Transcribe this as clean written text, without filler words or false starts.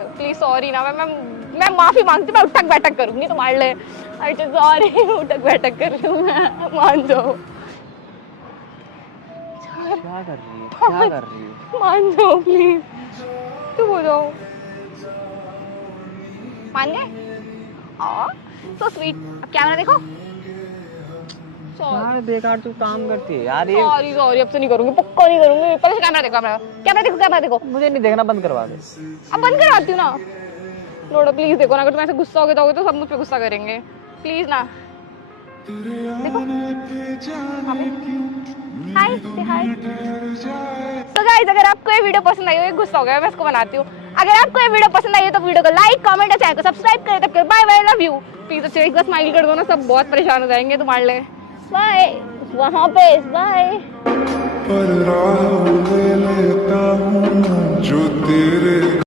Please sorry ना, मैं माफी मांगती हूँ, मैं उठक बैठक करूंगी तुम्हारे लिए। अच्छा सॉरी, उठक बैठक कर रही हूँ मैं, मान जाओ। क्या कर रही है, क्या कर रही है? मान जाओ प्लीज, चुप हो जाओ। मान गए? So sweet. अब कैमरा देखो। यार बेकार तू काम करती है यार ये। सॉरी सॉरी, अब से नहीं करूंगी, पक्का नहीं करूंगी। पहले से कैमरा देखो, कैमरा कैमरा देखो, कैमरा देखो। मुझे नहीं देखना, बंद करवा दे। अब बंद करवाती हूँ ना। लोड़ा प्लीज देखो ना, अगर तुम ऐसे गुस्सा हो गए तो सब मुझ पे गुस्सा करेंगे। प्लीज ना देखो। हाय से हाय। तो गाइस, अगर आपको ये वीडियो पसंद आई हो, ये गुस्सा हो गया, मैं इसको बनाती हूँ। अगर आपको ये वीडियो पसंद आई हो तो वीडियो को लाइक, कमेंट और चैनल को सब्सक्राइब करें। तब तक bye bye, love you. Please अच्छे एक बार स्माइल कर दो ना, सब बहुत परेशान हो जाएंगे तुम्हारे लिए। बाय। वहाँ पे बाय। पर राह ले लेता हूँ जो तेरे